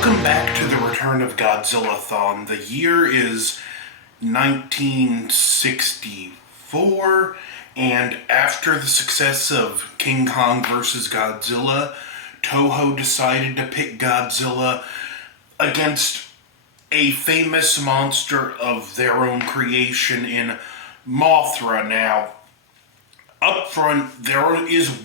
Welcome back to the return of Godzillathon. The year is 1964, and after the success of King Kong vs. Godzilla, TOHO decided to pit Godzilla against a famous monster of their own creation in Mothra. Now, up front, this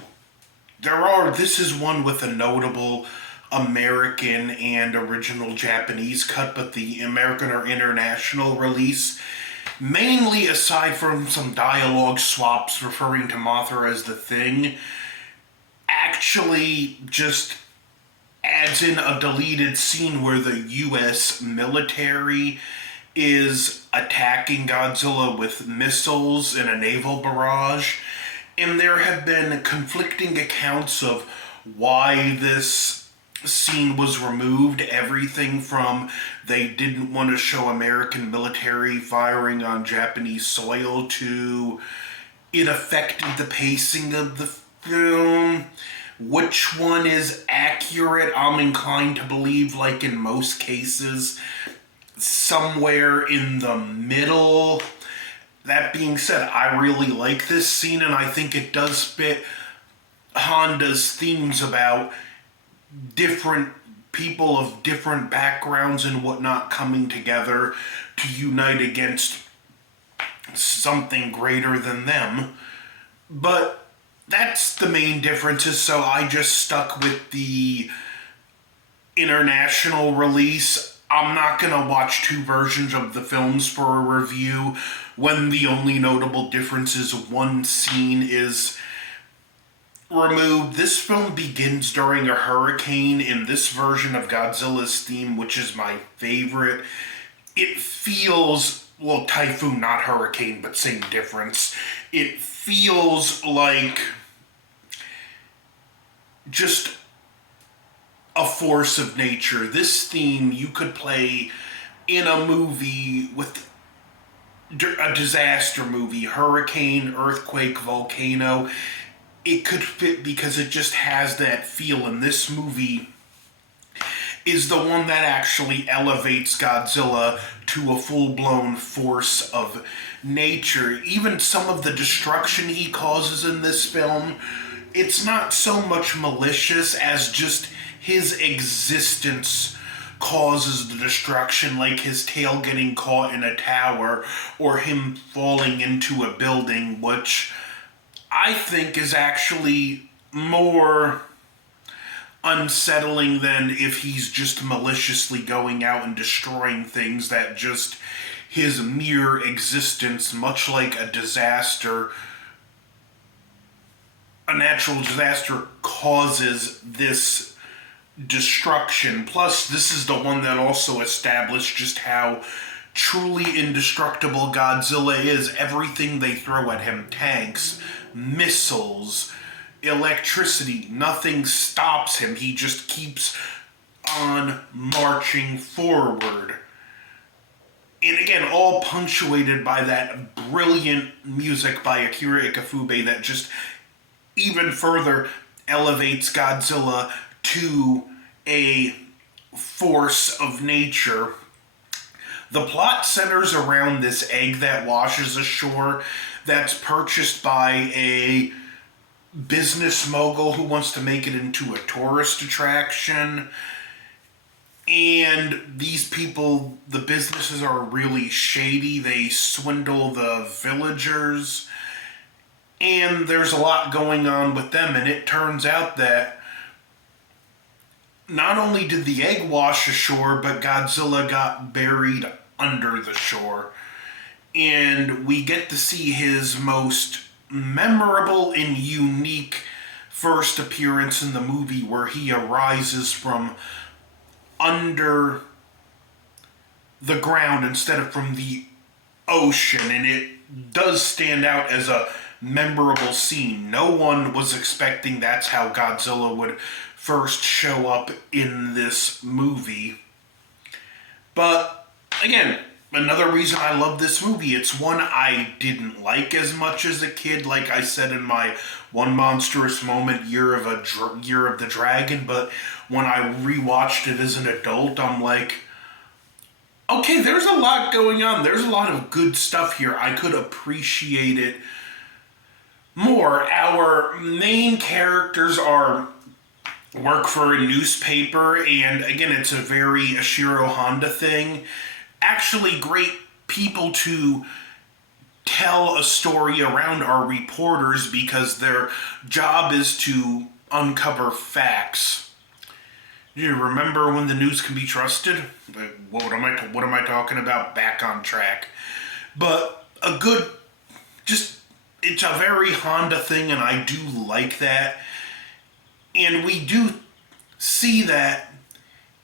is one with a notable American and original Japanese cut, but the American or international release, mainly aside from some dialogue swaps referring to Mothra as the Thing, actually just adds in a deleted scene where the US military is attacking Godzilla with missiles in a naval barrage. And there have been conflicting accounts of why this scene was removed. Everything from they didn't want to show American military firing on Japanese soil to it affected the pacing of the film. Which one is accurate? I'm inclined to believe, like in most cases, somewhere in the middle. That being said, I really like this scene, and I think it does fit Honda's themes about different people of different backgrounds and whatnot coming together to unite against something greater than them. But that's the main differences, so I just stuck with the international release. I'm not going to watch two versions of the films for a review when the only notable difference is one scene is removed. This film begins during a hurricane. In this version of Godzilla's theme, which is my favorite, it feels, well, typhoon, not hurricane, but same difference. It feels like just a force of nature. This theme you could play in a movie with a disaster movie, hurricane, earthquake, volcano. It could fit because it just has that feel, and this movie is the one that actually elevates Godzilla to a full-blown force of nature. Even some of the destruction he causes in this film, it's not so much malicious as just his existence causes the destruction, like his tail getting caught in a tower or him falling into a building, which I think is actually more unsettling than if he's just maliciously going out and destroying things. That just his mere existence, much like a disaster, a natural disaster, causes this destruction. Plus, this is the one that also established just how truly indestructible Godzilla is. Everything they throw at him, tanks, missiles, electricity, nothing stops him. He just keeps on marching forward. And again, all punctuated by that brilliant music by Akira Ikefube that just even further elevates Godzilla to a force of nature. The plot centers around this egg that washes ashore that's purchased by a business mogul who wants to make it into a tourist attraction. And these people, the businesses are really shady. They swindle the villagers. And there's a lot going on with them. And it turns out that not only did the egg wash ashore, but Godzilla got buried under the shore. And we get to see his most memorable and unique first appearance in the movie, where he arises from under the ground instead of from the ocean. And it does stand out as a memorable scene. No one was expecting that's how Godzilla would first show up in this movie. But again, another reason I love this movie. It's one I didn't like as much as a kid, like I said in my one monstrous moment, Year of the Dragon. But when I rewatched it as an adult, I'm like, okay, there's a lot going on. There's a lot of good stuff here. I could appreciate it more. Our main characters are work for a newspaper, and again, it's a very Ashiro Honda thing. Actually, great people to tell a story around are reporters because their job is to uncover facts. Do you remember when the news can be trusted? What am I talking about? Back on track. But a good, just it's a very Honda thing, and I do like that. And we do see that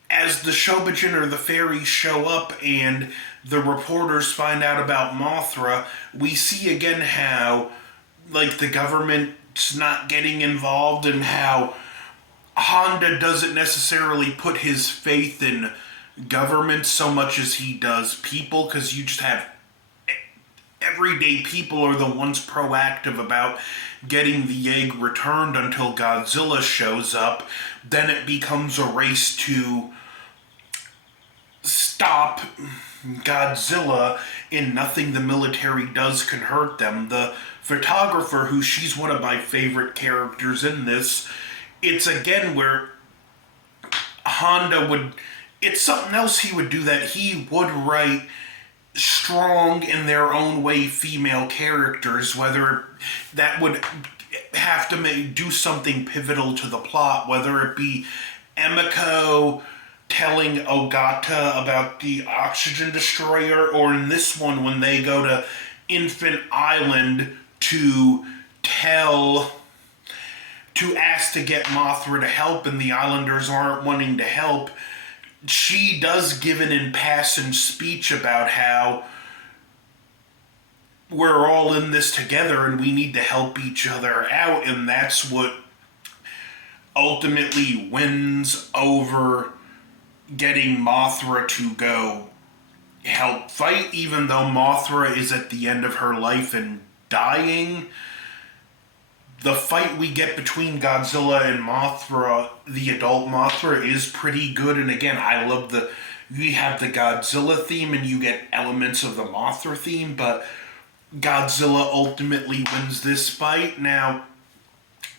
as the Shobijin or the fairies show up and the reporters find out about Mothra, we see again how, like, the government's not getting involved and how Honda doesn't necessarily put his faith in government so much as he does people, because you just have everyday people are the ones proactive about getting the egg returned until Godzilla shows up. Then it becomes a race to stop Godzilla, and nothing the military does can hurt them. The photographer, who she's one of my favorite characters in this, it's again where Honda would, it's something else he would do, that he would write strong in their own way female characters, whether that would have to do something pivotal to the plot, whether it be Emiko telling Ogata about the oxygen destroyer, or in this one when they go to Infant Island to ask to get Mothra to help, and the islanders aren't wanting to help. She does give an impassioned speech about how we're all in this together and we need to help each other out, and that's what ultimately wins over getting Mothra to go help fight, even though Mothra is at the end of her life and dying. The fight we get between Godzilla and Mothra, the adult Mothra, is pretty good. And again, I love you have the Godzilla theme and you get elements of the Mothra theme, but Godzilla ultimately wins this fight. Now,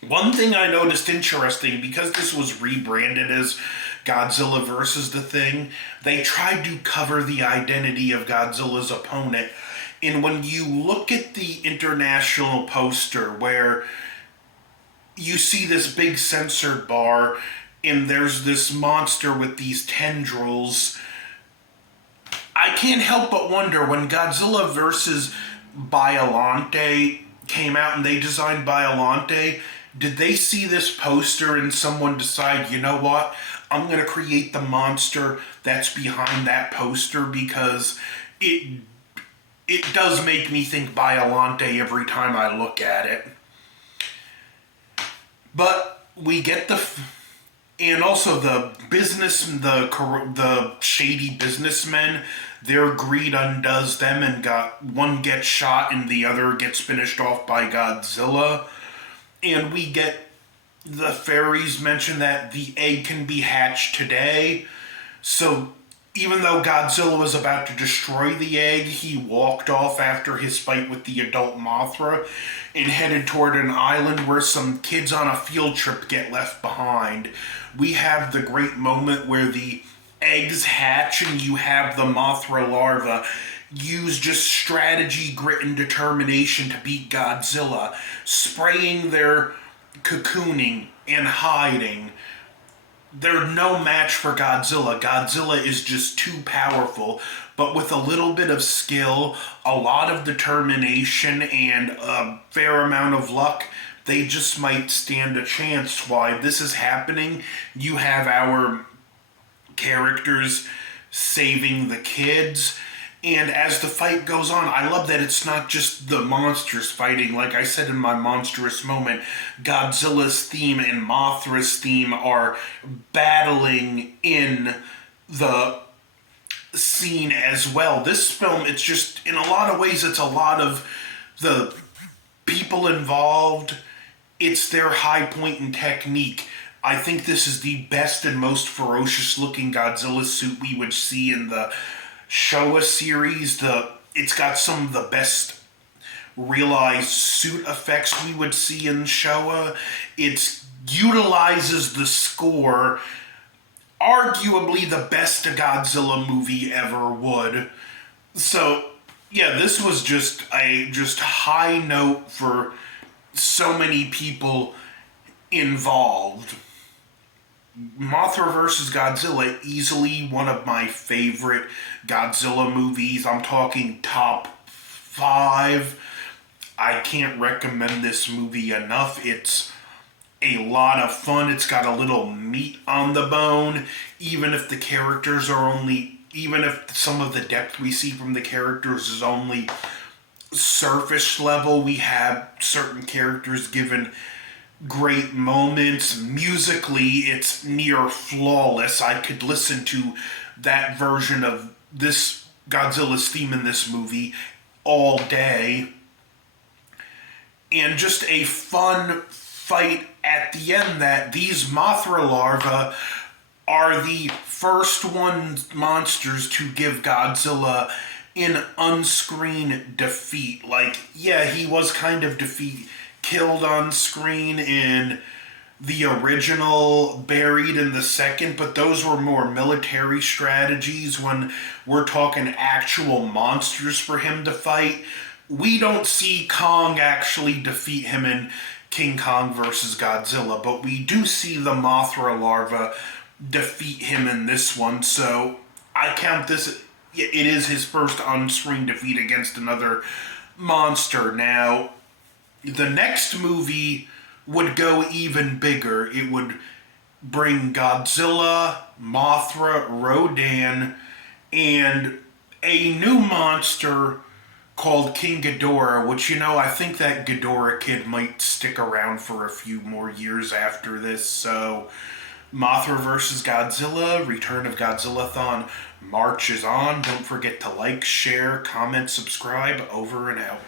one thing I noticed interesting, because this was rebranded as Godzilla versus the Thing, they tried to cover the identity of Godzilla's opponent. And when you look at the international poster where you see this big censored bar and there's this monster with these tendrils, I can't help but wonder, when Godzilla versus Biollante came out and they designed Biollante, did they see this poster and someone decide, you know what, I'm going to create the monster that's behind that poster? Because it does make me think Biollante every time I look at it. But we get and also the shady businessmen, their greed undoes them, and one gets shot and the other gets finished off by Godzilla. And we get the fairies mention that the egg can be hatched today. So even though Godzilla was about to destroy the egg, he walked off after his fight with the adult Mothra and headed toward an island where some kids on a field trip get left behind. We have the great moment where the eggs hatch and you have the Mothra larva use just strategy, grit, and determination to beat Godzilla, spraying their cocooning and hiding. They're no match for Godzilla. Godzilla is just too powerful. But with a little bit of skill, a lot of determination, and a fair amount of luck, they just might stand a chance. While this is happening, you have our characters saving the kids. And as the fight goes on, I love that it's not just the monsters fighting. Like I said in my monstrous moment, Godzilla's theme and Mothra's theme are battling in the scene as well. This film, it's just, in a lot of ways, it's a lot of the people involved. It's their high point in technique. I think this is the best and most ferocious looking Godzilla suit we would see in the Showa series. It's got some of the best realized suit effects we would see in Showa. It utilizes the score, arguably the best a Godzilla movie ever would. So yeah, this was just a just high note for so many people involved. Mothra vs. Godzilla, easily one of my favorite Godzilla movies. I'm talking top five. I can't recommend this movie enough. It's a lot of fun. It's got a little meat on the bone. Even if the characters are only, even if some of the depth we see from the characters is only surface level, we have certain characters given great moments. Musically, it's near flawless. I could listen to that version of this Godzilla's theme in this movie all day. And just a fun fight at the end that these Mothra larvae are the first monsters to give Godzilla an unscreen defeat. Like, yeah, he was kind of killed on screen in the original, buried in the second, but those were more military strategies. When we're talking actual monsters for him to fight, we don't see Kong actually defeat him in King Kong versus Godzilla, but we do see the Mothra larva defeat him in this one, so I count this, it is his first on-screen defeat against another monster. Now, the next movie would go even bigger. It would bring Godzilla, Mothra, Rodan, and a new monster called King Ghidorah, which, I think that Ghidorah kid might stick around for a few more years after this. So, Mothra vs. Godzilla, Return of Godzillathon marches on. Don't forget to like, share, comment, subscribe. Over and out.